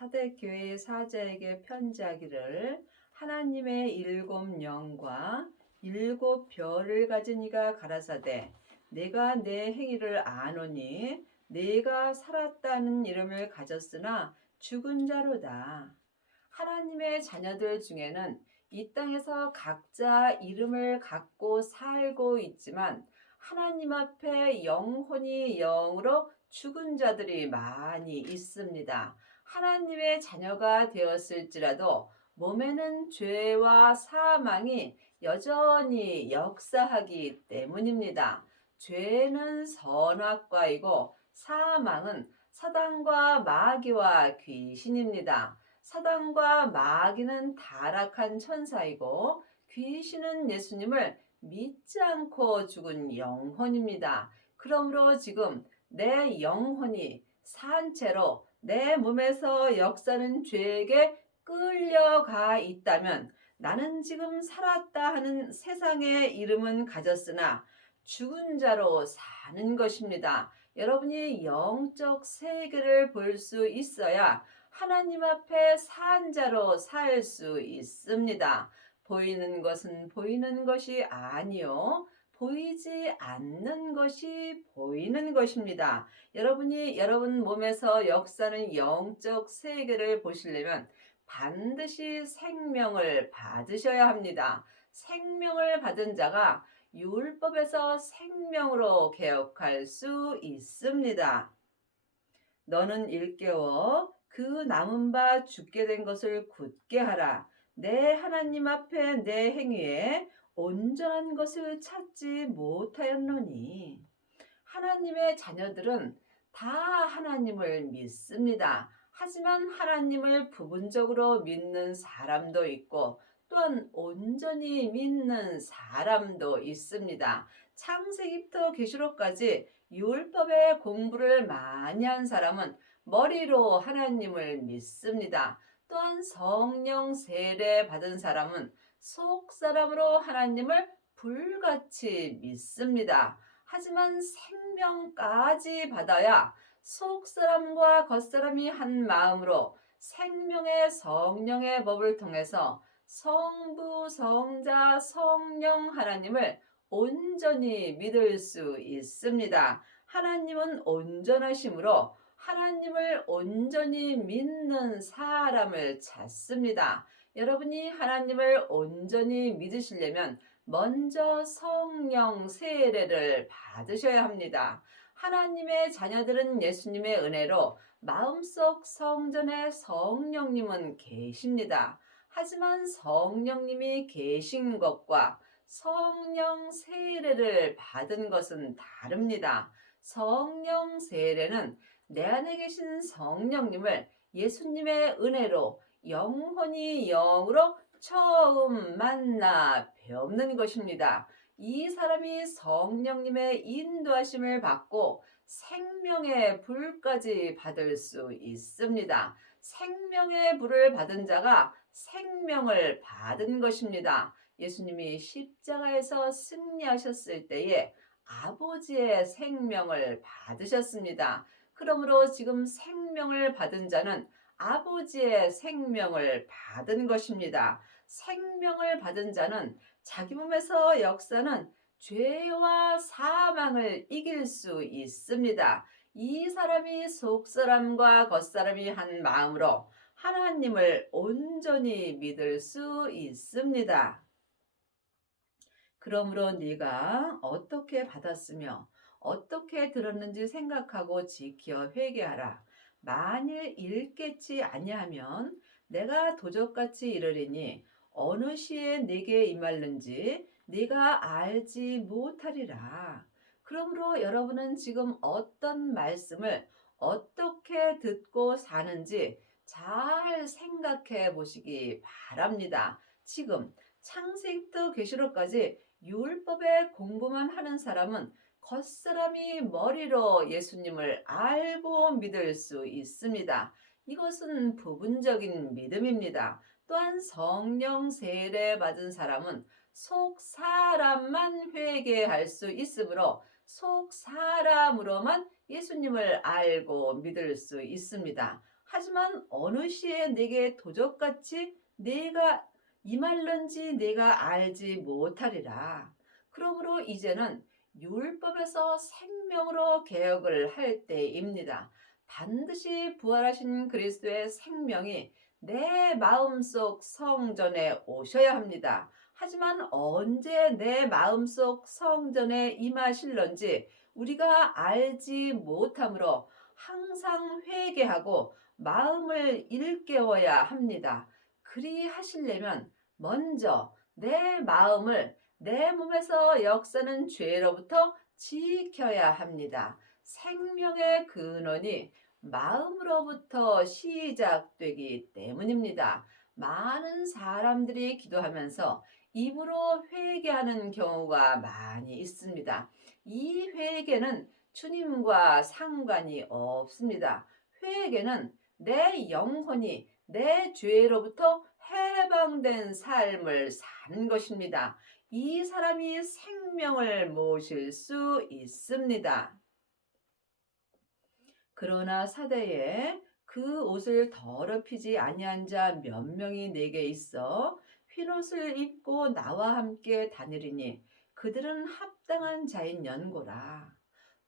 사대교회 사자에게 편지하기를 하나님의 일곱 영과 일곱 별을 가진 이가 가라사대 내가 내 행위를 아노니 내가 살았다는 이름을 가졌으나 죽은 자로다. 하나님의 자녀들 중에는 이 땅에서 각자 이름을 갖고 살고 있지만 하나님 앞에 영혼이 영으로 죽은 자들이 많이 있습니다. 하나님의 자녀가 되었을지라도 몸에는 죄와 사망이 여전히 역사하기 때문입니다. 죄는 선악과이고 사망은 사단과 마귀와 귀신입니다. 사단과 마귀는 타락한 천사이고 귀신은 예수님을 믿지 않고 죽은 영혼입니다. 그러므로 지금 내 영혼이 산 채로 내 몸에서 역사는 죄에게 끌려가 있다면 나는 지금 살았다 하는 세상의 이름은 가졌으나 죽은 자로 사는 것입니다. 여러분이 영적 세계를 볼 수 있어야 하나님 앞에 산 자로 살 수 있습니다. 보이는 것은 보이는 것이 아니요. 보이지 않는 것이 보이는 것입니다. 여러분이 여러분 몸에서 역사는 영적 세계를 보시려면 반드시 생명을 받으셔야 합니다. 생명을 받은 자가 율법에서 생명으로 개혁할 수 있습니다. 너는 일깨워 그 남은 바 죽게 된 것을 굳게 하라. 내 하나님 앞에 내 행위에 온전한 것을 찾지 못하였노니. 하나님의 자녀들은 다 하나님을 믿습니다. 하지만 하나님을 부분적으로 믿는 사람도 있고 또한 온전히 믿는 사람도 있습니다. 창세기부터 계시록까지 율법의 공부를 많이 한 사람은 머리로 하나님을 믿습니다. 또한 성령 세례 받은 사람은 속 사람으로 하나님을 불같이 믿습니다. 하지만 생명까지 받아야 속 사람과 겉 사람이 한 마음으로 생명의 성령의 법을 통해서 성부, 성자, 성령 하나님을 온전히 믿을 수 있습니다. 하나님은 온전하심으로 하나님을 온전히 믿는 사람을 찾습니다. 여러분이 하나님을 온전히 믿으시려면 먼저 성령 세례를 받으셔야 합니다. 하나님의 자녀들은 예수님의 은혜로 마음속 성전에 성령님은 계십니다. 하지만 성령님이 계신 것과 성령 세례를 받은 것은 다릅니다. 성령 세례는 내 안에 계신 성령님을 예수님의 은혜로 영혼이 영으로 처음 만나 뵙는 것입니다. 이 사람이 성령님의 인도하심을 받고 생명의 불까지 받을 수 있습니다. 생명의 불을 받은 자가 생명을 받은 것입니다. 예수님이 십자가에서 승리하셨을 때에 아버지의 생명을 받으셨습니다. 그러므로 지금 생명을 받은 자는 아버지의 생명을 받은 것입니다. 생명을 받은 자는 자기 몸에서 역사는 죄와 사망을 이길 수 있습니다. 이 사람이 속사람과 겉사람이 한 마음으로 하나님을 온전히 믿을 수 있습니다. 그러므로 네가 어떻게 받았으며 어떻게 들었는지 생각하고 지켜 회개하라. 만일 일깨치 아니하면 내가 도적같이 이르리니 어느 시에 네게 임할는지 네가 알지 못하리라. 그러므로 여러분은 지금 어떤 말씀을 어떻게 듣고 사는지 잘 생각해 보시기 바랍니다. 지금 창세기부터 계시록까지 율법의 공부만 하는 사람은 겉사람이 머리로 예수님을 알고 믿을 수 있습니다. 이것은 부분적인 믿음입니다. 또한 성령 세례 받은 사람은 속 사람만 회개할 수 있으므로 속 사람으로만 예수님을 알고 믿을 수 있습니다. 하지만 어느 시에 내게 도적같이 내가 임할는지 내가 알지 못하리라. 그러므로 이제는 율법에서 생명으로 개혁을 할 때입니다. 반드시 부활하신 그리스도의 생명이 내 마음속 성전에 오셔야 합니다. 하지만 언제 내 마음속 성전에 임하실런지 우리가 알지 못하므로 항상 회개하고 마음을 일깨워야 합니다. 그리하시려면 먼저 내 마음을 내 몸에서 역사는 죄로부터 지켜야 합니다. 생명의 근원이 마음으로부터 시작되기 때문입니다. 많은 사람들이 기도하면서 입으로 회개하는 경우가 많이 있습니다. 이 회개는 주님과 상관이 없습니다. 회개는 내 영혼이 내 죄로부터 해방된 삶을 사는 것입니다. 이 사람이 생명을 모실 수 있습니다. 그러나 사대에 그 옷을 더럽히지 아니한 자 몇 명이 내게 있어 흰옷을 입고 나와 함께 다니리니 그들은 합당한 자인 연고라.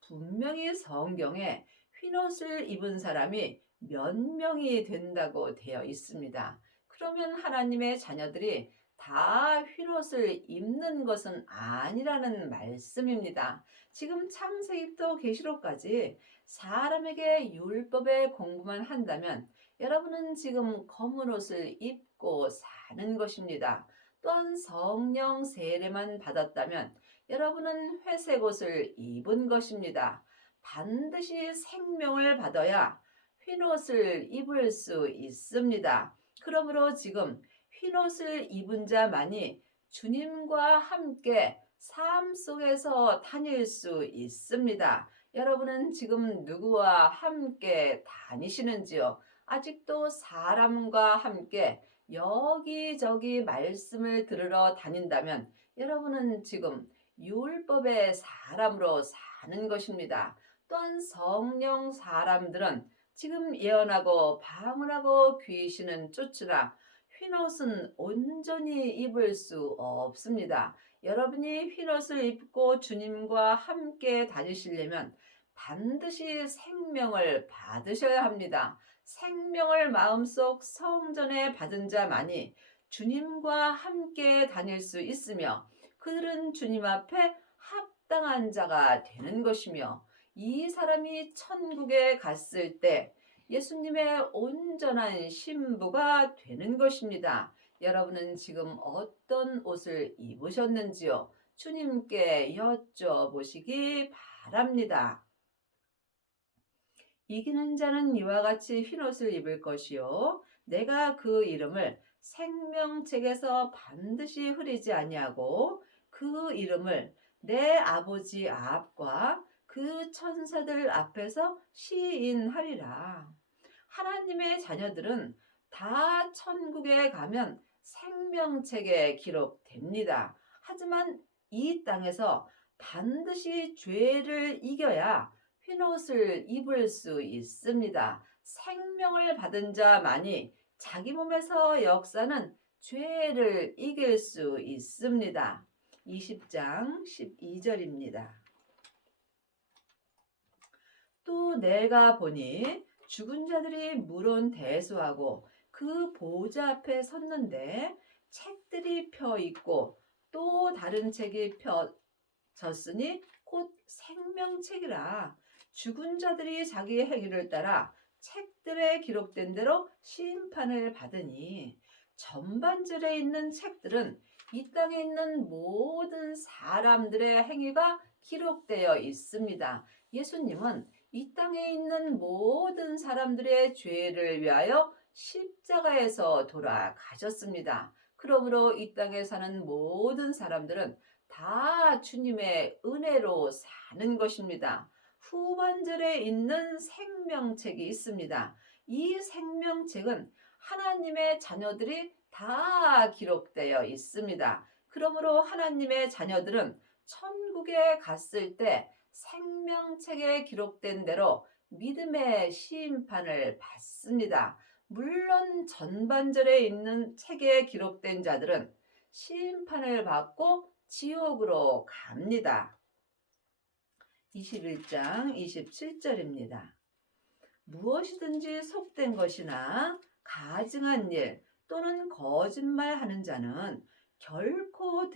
분명히 성경에 흰옷을 입은 사람이 몇 명이 된다고 되어 있습니다. 그러면 하나님의 자녀들이 다 흰옷을 입는 것은 아니라는 말씀입니다. 지금 창세기부터 계시록까지 사람에게 율법의 공부만 한다면 여러분은 지금 검은 옷을 입고 사는 것입니다. 또한 성령 세례만 받았다면 여러분은 회색 옷을 입은 것입니다. 반드시 생명을 받아야 흰옷을 입을 수 있습니다. 그러므로 지금 흰옷을 입은 자만이 주님과 함께 삶 속에서 다닐 수 있습니다. 여러분은 지금 누구와 함께 다니시는지요? 아직도 사람과 함께 여기저기 말씀을 들으러 다닌다면 여러분은 지금 율법의 사람으로 사는 것입니다. 또한 성령 사람들은 지금 예언하고 방언하고 귀신은 쫓으나 흰옷은 온전히 입을 수 없습니다. 여러분이 흰옷을 입고 주님과 함께 다니시려면 반드시 생명을 받으셔야 합니다. 생명을 마음속 성전에 받은 자만이 주님과 함께 다닐 수 있으며 그들은 주님 앞에 합당한 자가 되는 것이며 이 사람이 천국에 갔을 때 예수님의 온전한 신부가 되는 것입니다. 여러분은 지금 어떤 옷을 입으셨는지요? 주님께 여쭤보시기 바랍니다. 이기는 자는 이와 같이 흰옷을 입을 것이요 내가 그 이름을 생명책에서 반드시 흐리지 아니하고 그 이름을 내 아버지 앞과 그 천사들 앞에서 시인하리라. 하나님의 자녀들은 다 천국에 가면 생명책에 기록됩니다. 하지만 이 땅에서 반드시 죄를 이겨야 흰옷을 입을 수 있습니다. 생명을 받은 자만이 자기 몸에서 역사는 죄를 이길 수 있습니다. 20장 12절입니다. 또 내가 보니 죽은 자들이 물은 대수하고 그 보좌 앞에 섰는데 책들이 펴 있고 또 다른 책이 펴졌으니 곧 생명책이라. 죽은 자들이 자기의 행위를 따라 책들에 기록된 대로 심판을 받으니 전반절에 있는 책들은 이 땅에 있는 모든 사람들의 행위가 기록되어 있습니다. 예수님은 이 땅에 있는 모든 사람들의 죄를 위하여 십자가에서 돌아가셨습니다. 그러므로 이 땅에 사는 모든 사람들은 다 주님의 은혜로 사는 것입니다. 후반절에 있는 생명책이 있습니다. 이 생명책은 하나님의 자녀들이 다 기록되어 있습니다. 그러므로 하나님의 자녀들은 천국에 갔을 때 생명책에 기록된 대로 믿음의 심판을 받습니다. 물론 전반절에 있는 책에 기록된 자들은 심판을 받고 지옥으로 갑니다. 21장 27절입니다. 무엇이든지 속된 것이나 가증한 일 또는 거짓말하는 자는 결코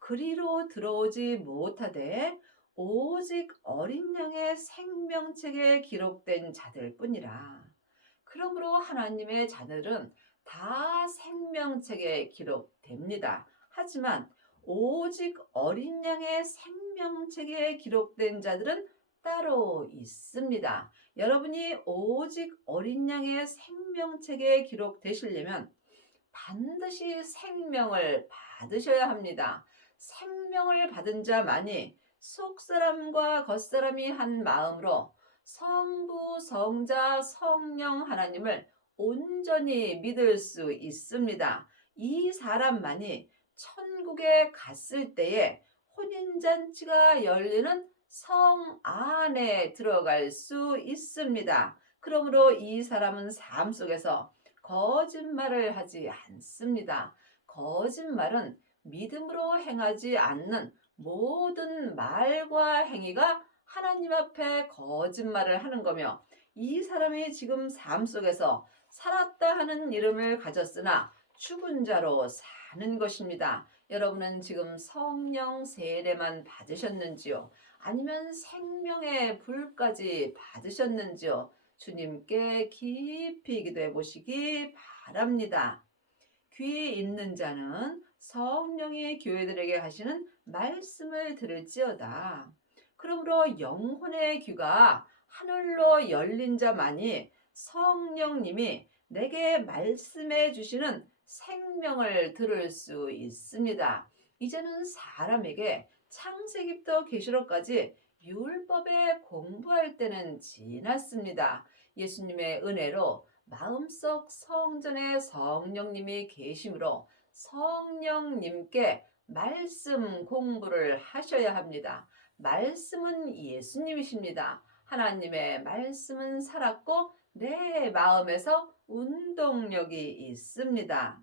그리로 들어오지 못하되 오직 어린 양의 생명책에 기록된 자들뿐이라. 그러므로 하나님의 자녀들은 다 생명책에 기록됩니다. 하지만 오직 어린 양의 생명책에 기록된 자들은 따로 있습니다. 여러분이 오직 어린 양의 생명책에 기록되시려면 반드시 생명을 받으셔야 합니다. 생명을 받은 자만이 속사람과 겉사람이 한 마음으로 성부, 성자, 성령 하나님을 온전히 믿을 수 있습니다. 이 사람만이 천국에 갔을 때에 혼인잔치가 열리는 성 안에 들어갈 수 있습니다. 그러므로 이 사람은 삶 속에서 거짓말을 하지 않습니다. 거짓말은 믿음으로 행하지 않는 모든 말과 행위가 하나님 앞에 거짓말을 하는 거며, 이 사람이 지금 삶 속에서 살았다 하는 이름을 가졌으나 죽은 자로 사는 것입니다. 여러분은 지금 성령 세례만 받으셨는지요? 아니면 생명의 불까지 받으셨는지요? 주님께 깊이 기도해 보시기 바랍니다. 귀 있는 자는 성령이 교회들에게 하시는 말씀을 들을지어다. 그러므로 영혼의 귀가 하늘로 열린 자만이 성령님이 내게 말씀해 주시는 생명을 들을 수 있습니다. 이제는 사람에게 창세기부터 계시록까지 율법에 공부할 때는 지났습니다. 예수님의 은혜로 마음속 성전에 성령님이 계심으로 성령님께 말씀 공부를 하셔야 합니다. 말씀은 예수님이십니다. 하나님의 말씀은 살았고 내 마음에서 운동력이 있습니다.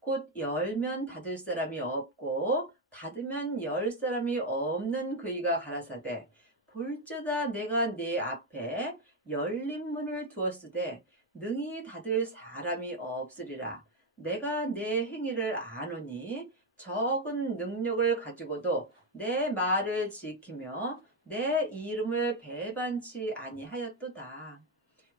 곧 열면 닫을 사람이 없고 닫으면 열 사람이 없는 그이가 가라사대 볼지어다 내가 네 앞에 열린 문을 두었으되 능히 닫을 사람이 없으리라. 내가 내 행위를 아노니 적은 능력을 가지고도 내 말을 지키며 내 이름을 배반치 아니하였도다.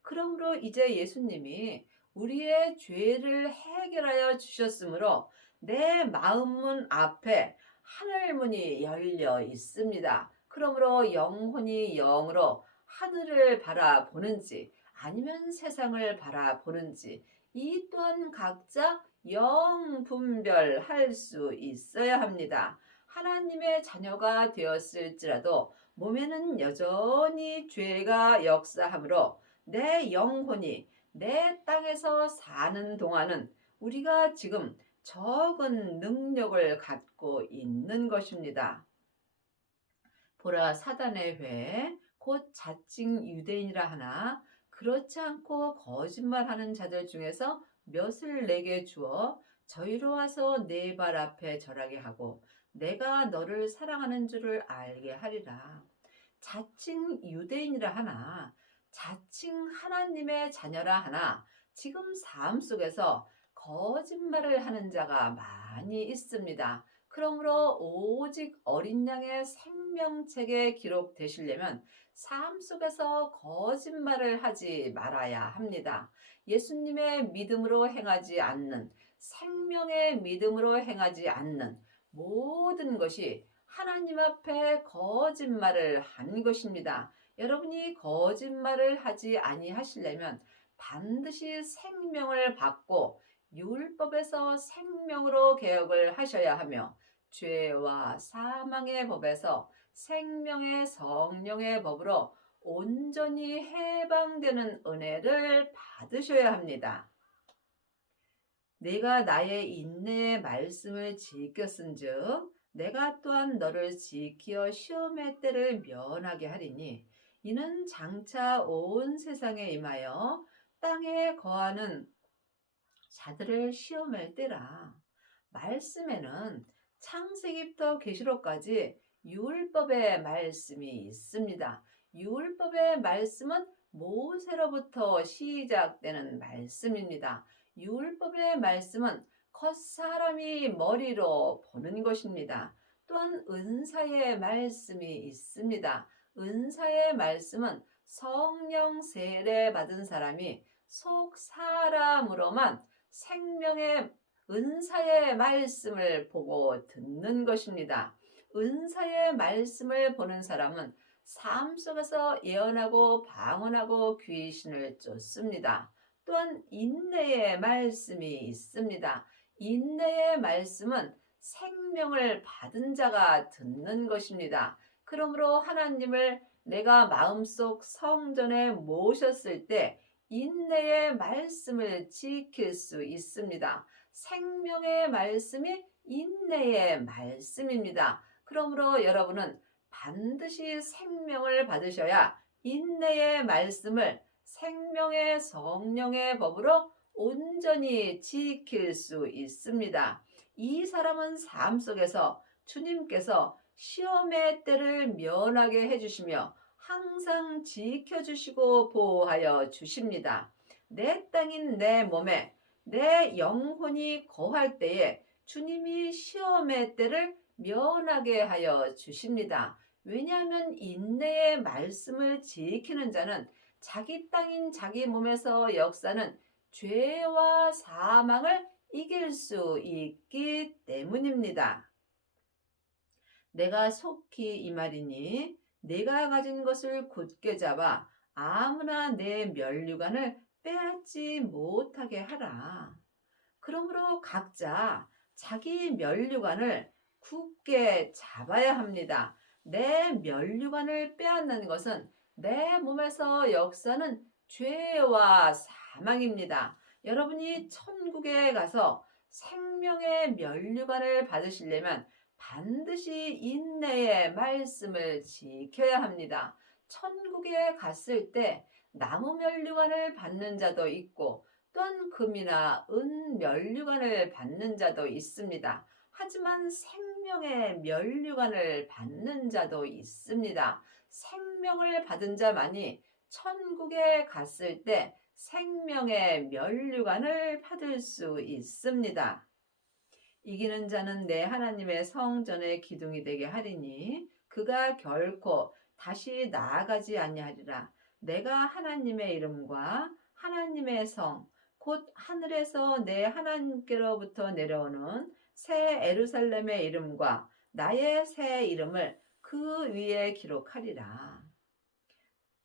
그러므로 이제 예수님이 우리의 죄를 해결하여 주셨으므로 내 마음문 앞에 하늘문이 열려 있습니다. 그러므로 영혼이 영으로 하늘을 바라보는지 아니면 세상을 바라보는지 이 또한 각자 영 분별할 수 있어야 합니다. 하나님의 자녀가 되었을지라도 몸에는 여전히 죄가 역사하므로 내 영혼이 내 땅에서 사는 동안은 우리가 지금 적은 능력을 갖고 있는 것입니다. 보라 사단의 회, 곧 자칭 유대인이라 하나 그렇지 않고 거짓말하는 자들 중에서 몇을 내게 주어 저희로 와서 내 발 앞에 절하게 하고 내가 너를 사랑하는 줄을 알게 하리라. 자칭 유대인이라 하나 자칭 하나님의 자녀라 하나 지금 삶 속에서 거짓말을 하는 자가 많이 있습니다. 그러므로 오직 어린 양의 생명책에 기록되시려면 삶 속에서 거짓말을 하지 말아야 합니다. 예수님의 믿음으로 행하지 않는, 생명의 믿음으로 행하지 않는 모든 것이 하나님 앞에 거짓말을 한 것입니다. 여러분이 거짓말을 하지 아니하시려면 반드시 생명을 받고 율법에서 생명으로 개혁을 하셔야 하며 죄와 사망의 법에서 생명의 성령의 법으로 온전히 해방되는 은혜를 받으셔야 합니다. 내가 나의 인내의 말씀을 지켰은즉 내가 또한 너를 지키어 시험의 때를 면하게 하리니 이는 장차 온 세상에 임하여 땅에 거하는 자들을 시험할 때라. 말씀에는 창세기부터 계시록까지 율법의 말씀이 있습니다. 율법의 말씀은 모세로부터 시작되는 말씀입니다. 율법의 말씀은 겉사람이 머리로 보는 것입니다. 또한 은사의 말씀이 있습니다. 은사의 말씀은 성령 세례 받은 사람이 속 사람으로만 생명의 은사의 말씀을 보고 듣는 것입니다. 은사의 말씀을 보는 사람은 삶 속에서 예언하고 방언하고 귀신을 쫓습니다. 또한 인내의 말씀이 있습니다. 인내의 말씀은 생명을 받은 자가 듣는 것입니다. 그러므로 하나님을 내가 마음속 성전에 모셨을 때 인내의 말씀을 지킬 수 있습니다. 생명의 말씀이 인내의 말씀입니다. 그러므로 여러분은 반드시 생명을 받으셔야 인내의 말씀을 생명의 성령의 법으로 온전히 지킬 수 있습니다. 이 사람은 삶 속에서 주님께서 시험의 때를 면하게 해주시며 항상 지켜주시고 보호하여 주십니다. 내 땅인 내 몸에 내 영혼이 거할 때에 주님이 시험의 때를 면하게 하여 주십니다. 왜냐하면 인내의 말씀을 지키는 자는 자기 땅인 자기 몸에서 역사는 죄와 사망을 이길 수 있기 때문입니다. 내가 속히 이 말이니 내가 가진 것을 굳게 잡아 아무나 내 면류관을 빼앗지 못하게 하라. 그러므로 각자 자기 면류관을 굳게 잡아야 합니다. 내 면류관을 빼앗는 것은 내 몸에서 역사는 죄와 사망입니다. 여러분이 천국에 가서 생명의 면류관을 받으시려면 반드시 인내의 말씀을 지켜야 합니다. 천국에 갔을 때 나무 면류관을 받는 자도 있고 또한 금이나 은 면류관을 받는 자도 있습니다. 하지만 생명의 면류관을 받는 자도 있습니다. 생명을 받은 자만이 천국에 갔을 때 생명의 면류관을 받을 수 있습니다. 이기는 자는 내 하나님의 성전의 기둥이 되게 하리니 그가 결코 다시 나아가지 아니하리라. 내가 하나님의 이름과 하나님의 성, 곧 하늘에서 내 하나님께로부터 내려오는 새 에루살렘의 이름과 나의 새 이름을 그 위에 기록하리라.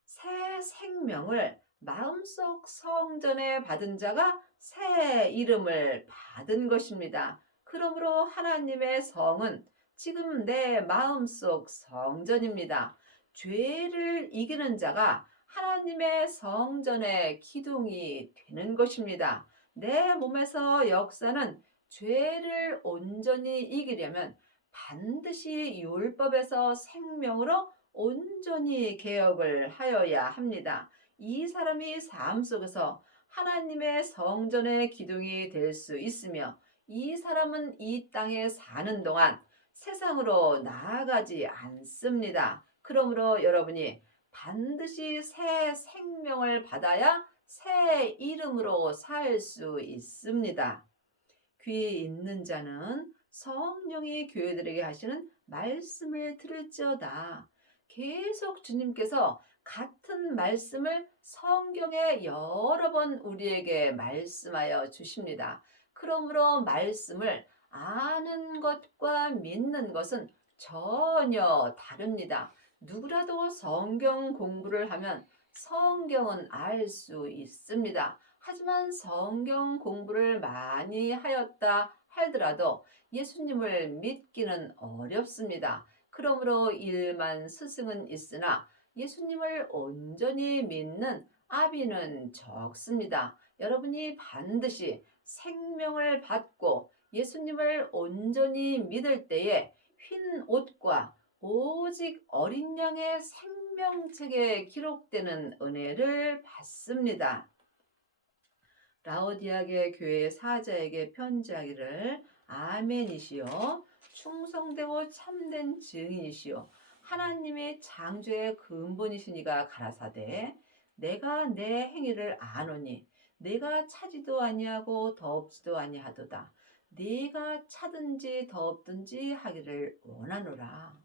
새 생명을 마음속 성전에 받은 자가 새 이름을 받은 것입니다. 그러므로 하나님의 성은 지금 내 마음속 성전입니다. 죄를 이기는 자가 하나님의 성전의 기둥이 되는 것입니다. 내 몸에서 역사는 죄를 온전히 이기려면 반드시 율법에서 생명으로 온전히 개혁을 하여야 합니다. 이 사람이 삶 속에서 하나님의 성전의 기둥이 될 수 있으며 이 사람은 이 땅에 사는 동안 세상으로 나아가지 않습니다. 그러므로 여러분이 반드시 새 생명을 받아야 새 이름으로 살 수 있습니다. 귀 있는 자는 성령이 교회들에게 하시는 말씀을 들을지어다. 계속 주님께서 같은 말씀을 성경에 여러 번 우리에게 말씀하여 주십니다. 그러므로 말씀을 아는 것과 믿는 것은 전혀 다릅니다. 누구라도 성경 공부를 하면 성경은 알 수 있습니다. 하지만 성경 공부를 많이 하였다 하더라도 예수님을 믿기는 어렵습니다. 그러므로 일만 스승은 있으나 예수님을 온전히 믿는 아비는 적습니다. 여러분이 반드시 생명을 받고 예수님을 온전히 믿을 때에 흰 옷과 오직 어린 양의 생명책에 기록되는 은혜를 받습니다. 라오디아게 교회 사자에게 편지하기를 아멘이시여 충성되고 참된 증인이시여 하나님의 창조의 근본이시니가 가라사대 내가 내 행위를 아노니 내가 차지도 아니하고 더없지도 아니하도다 네가 차든지 더없든지 하기를 원하노라.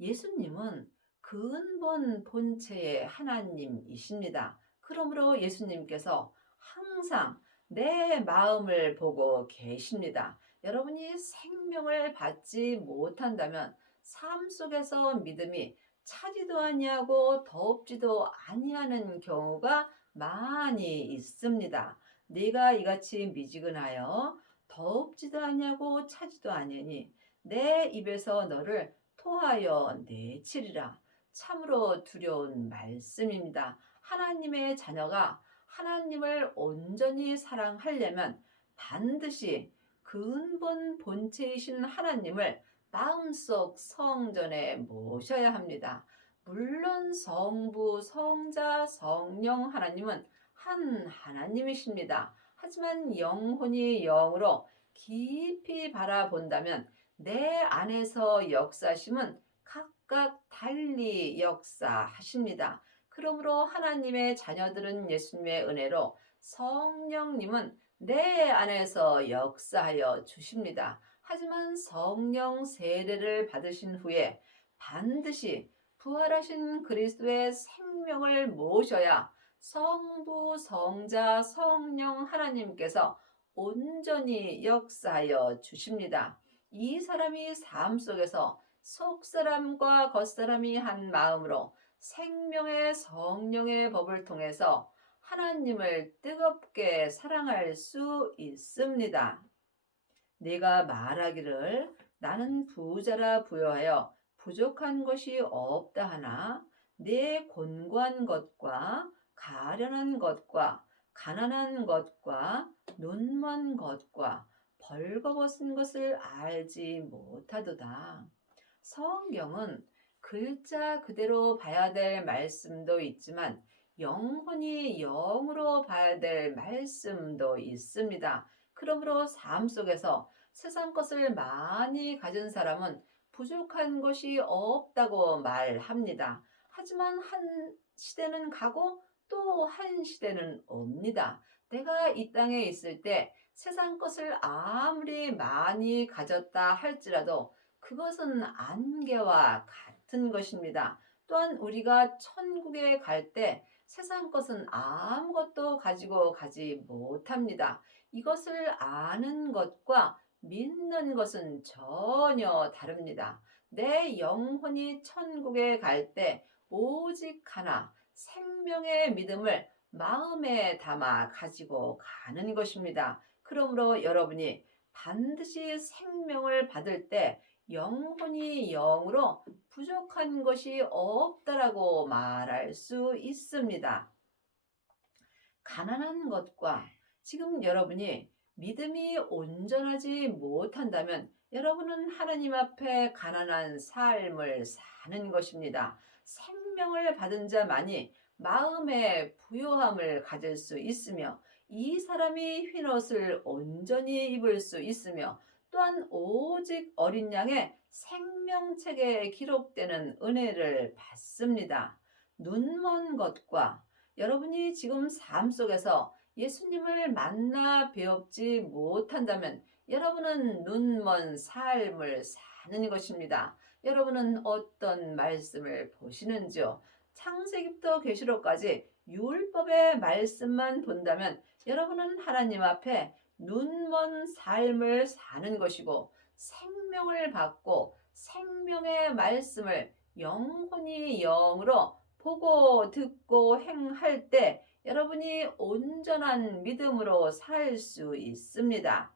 예수님은 근본 본체의 하나님이십니다. 그러므로 예수님께서 항상 내 마음을 보고 계십니다. 여러분이 생명을 받지 못한다면 삶 속에서 믿음이 차지도 아니하고 더없지도 아니하는 경우가 많이 있습니다. 네가 이같이 미지근하여 더없지도 아니하고 차지도 아니하니 내 입에서 너를 토하여 내치리라. 참으로 두려운 말씀입니다. 하나님의 자녀가 하나님을 온전히 사랑하려면 반드시 근본 본체이신 하나님을 마음속 성전에 모셔야 합니다. 물론 성부, 성자, 성령 하나님은 한 하나님이십니다. 하지만 영혼이 영으로 깊이 바라본다면 내 안에서 역사심은 각각 달리 역사하십니다. 그러므로 하나님의 자녀들은 예수님의 은혜로 성령님은 내 안에서 역사하여 주십니다. 하지만 성령 세례를 받으신 후에 반드시 부활하신 그리스도의 생명을 모셔야 성부, 성자, 성령 하나님께서 온전히 역사하여 주십니다. 이 사람이 삶 속에서 속사람과 겉사람이 한 마음으로 생명의 성령의 법을 통해서 하나님을 뜨겁게 사랑할 수 있습니다. 네가 말하기를 나는 부자라 부여하여 부족한 것이 없다 하나 내 곤고한 것과 가련한 것과 가난한 것과 눈먼 것과 벌거벗은 것을 알지 못하도다. 성경은 글자 그대로 봐야 될 말씀도 있지만 영혼이 영으로 봐야 될 말씀도 있습니다. 그러므로 삶 속에서 세상 것을 많이 가진 사람은 부족한 것이 없다고 말합니다. 하지만 한 시대는 가고 또 한 시대는 옵니다. 내가 이 땅에 있을 때 세상 것을 아무리 많이 가졌다 할지라도 그것은 안개와 같은 것입니다. 또한 우리가 천국에 갈 때 세상 것은 아무것도 가지고 가지 못합니다. 이것을 아는 것과 믿는 것은 전혀 다릅니다. 내 영혼이 천국에 갈 때 오직 하나 생명의 믿음을 마음에 담아 가지고 가는 것입니다. 그러므로 여러분이 반드시 생명을 받을 때 영혼이 영으로 부족한 것이 없다라고 말할 수 있습니다. 가난한 것과 지금 여러분이 믿음이 온전하지 못한다면 여러분은 하나님 앞에 가난한 삶을 사는 것입니다. 생명을 받은 자만이 마음의 부요함을 가질 수 있으며 이 사람이 흰옷을 온전히 입을 수 있으며 또한 오직 어린 양의 생명책에 기록되는 은혜를 받습니다. 눈먼 것과 여러분이 지금 삶 속에서 예수님을 만나 뵈옵지 못한다면 여러분은 눈먼 삶을 사는 것입니다. 여러분은 어떤 말씀을 보시는지요? 창세기부터 계시록까지 율법의 말씀만 본다면 여러분은 하나님 앞에 눈먼 삶을 사는 것이고 생명을 받고 생명의 말씀을 영혼이 영으로 보고 듣고 행할 때 여러분이 온전한 믿음으로 살 수 있습니다.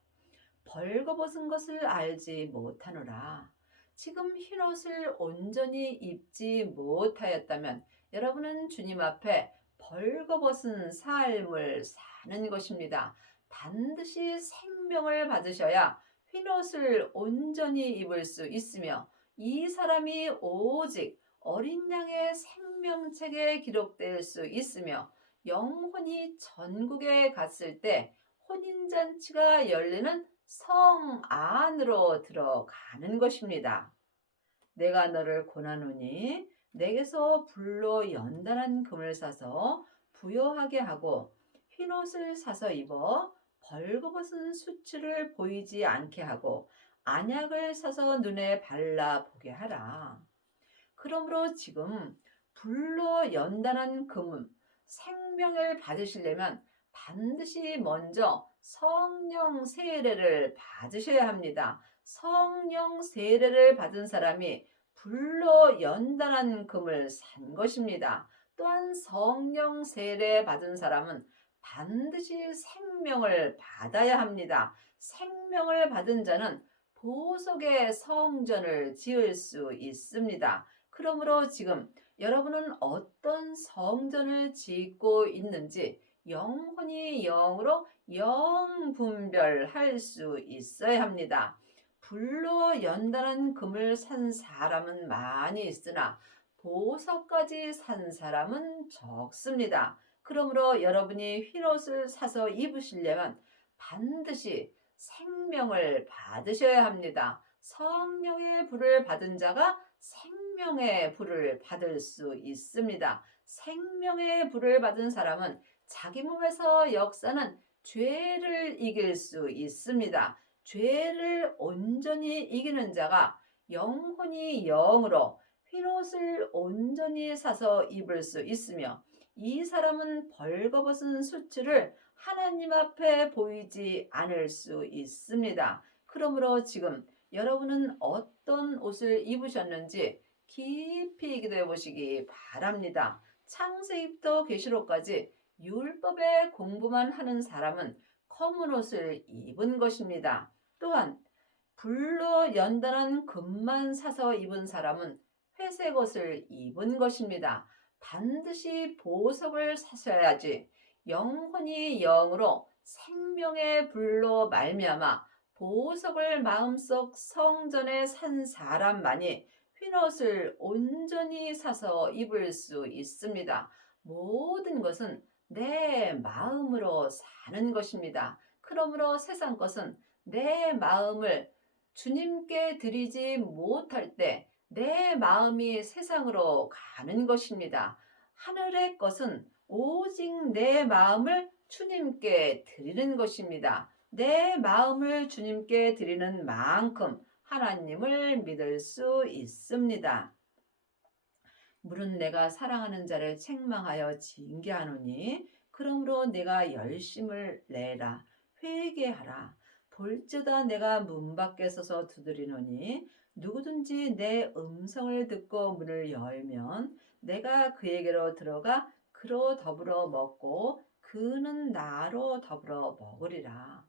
벌거벗은 것을 알지 못하노라. 지금 흰옷을 온전히 입지 못하였다면 여러분은 주님 앞에 벌거벗은 삶을 사는 것입니다. 반드시 생명을 받으셔야 흰옷을 온전히 입을 수 있으며 이 사람이 오직 어린 양의 생명책에 기록될 수 있으며 영혼이 전국에 갔을 때 혼인잔치가 열리는 성 안으로 들어가는 것입니다. 내가 너를 권하노니 내게서 불로 연단한 금을 사서 부요하게 하고 흰옷을 사서 입어 벌거벗은 수치를 보이지 않게 하고 안약을 사서 눈에 발라 보게 하라. 그러므로 지금 불로 연단한 금은 생명을 받으시려면 반드시 먼저 성령 세례를 받으셔야 합니다. 성령 세례를 받은 사람이 불로 연단한 금을 산 것입니다. 또한 성령 세례 받은 사람은 반드시 생명을 받아야 합니다. 생명을 받은 자는 보석의 성전을 지을 수 있습니다. 그러므로 지금 여러분은 어떤 성전을 짓고 있는지 영혼이 영으로 영분별할 수 있어야 합니다. 불로 연단한 금을 산 사람은 많이 있으나 보석까지 산 사람은 적습니다. 그러므로 여러분이 흰옷을 사서 입으시려면 반드시 생명을 받으셔야 합니다. 성령의 불을 받은 자가 생명의 불을 받을 수 있습니다. 생명의 불을 받은 사람은 자기 몸에서 역사는 죄를 이길 수 있습니다. 죄를 온전히 이기는 자가 영혼이 영으로 흰옷을 온전히 사서 입을 수 있으며 이 사람은 벌거벗은 수치를 하나님 앞에 보이지 않을 수 있습니다. 그러므로 지금 여러분은 어떤 옷을 입으셨는지 깊이 기도해 보시기 바랍니다. 창세기부터 계시록까지 율법의 공부만 하는 사람은 검은 옷을 입은 것입니다. 또한 불로 연단한 금만 사서 입은 사람은 회색 옷을 입은 것입니다. 반드시 보석을 사셔야지 영혼이 영으로 생명의 불로 말미암아 보석을 마음속 성전에 산 사람만이 흰옷을 온전히 사서 입을 수 있습니다. 모든 것은 내 마음으로 사는 것입니다. 그러므로 세상 것은 내 마음을 주님께 드리지 못할 때 내 마음이 세상으로 가는 것입니다. 하늘의 것은 오직 내 마음을 주님께 드리는 것입니다. 내 마음을 주님께 드리는 만큼 하나님을 믿을 수 있습니다. 물은 내가 사랑하는 자를 책망하여 징계하노니 그러므로 내가 열심을 내라 회개하라. 볼지어다 내가 문 밖에 서서 두드리노니 누구든지 내 음성을 듣고 문을 열면 내가 그에게로 들어가 그로 더불어 먹고 그는 나로 더불어 먹으리라.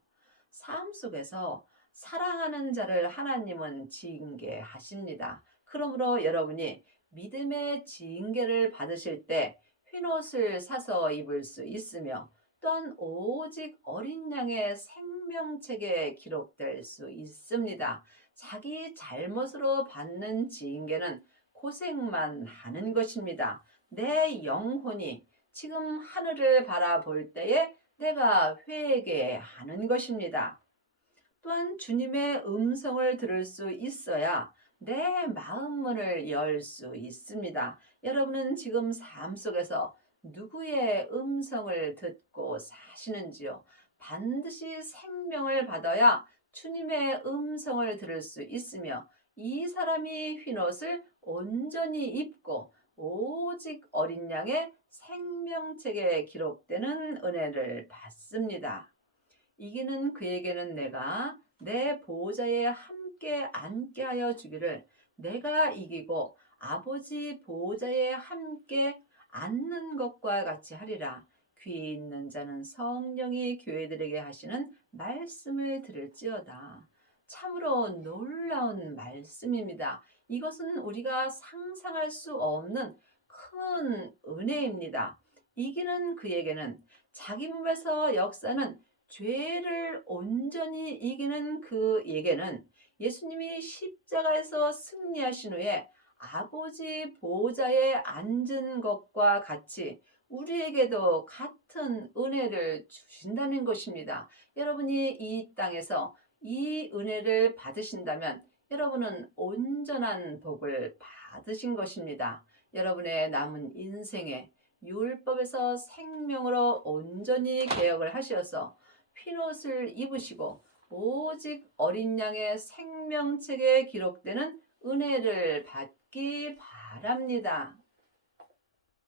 삶 속에서 사랑하는 자를 하나님은 징계하십니다. 그러므로 여러분이 믿음의 징계를 받으실 때 흰옷을 사서 입을 수 있으며 또한 오직 어린 양의 생명책에 기록될 수 있습니다. 자기 잘못으로 받는 징계는 고생만 하는 것입니다. 내 영혼이 지금 하늘을 바라볼 때에 내가 회개하는 것입니다. 또한 주님의 음성을 들을 수 있어야 내 마음문을 열 수 있습니다. 여러분은 지금 삶 속에서 누구의 음성을 듣고 사시는지요? 반드시 생명을 받아야 주님의 음성을 들을 수 있으며 이 사람이 흰옷을 온전히 입고 오직 어린 양의 생명책에 기록되는 은혜를 받습니다. 이기는 그에게는 내가 내 보좌에 함께 앉게 하여 주기를 내가 이기고 아버지 보좌에 함께 앉는 것과 같이 하리라. 귀 있는 자는 성령이 교회들에게 하시는 말씀을 들을지어다. 참으로 놀라운 말씀입니다. 이것은 우리가 상상할 수 없는 큰 은혜입니다. 이기는 그에게는 자기 몸에서 역사는 죄를 온전히 이기는 그에게는 예수님이 십자가에서 승리하신 후에 아버지 보좌에 앉은 것과 같이 우리에게도 같은 은혜를 주신다는 것입니다. 여러분이 이 땅에서 이 은혜를 받으신다면 여러분은 온전한 복을 받으신 것입니다. 여러분의 남은 인생에 율법에서 생명으로 온전히 개혁을 하셔서 흰옷을 입으시고 오직 어린 양의 생명책에 기록되는 은혜를 받기 바랍니다.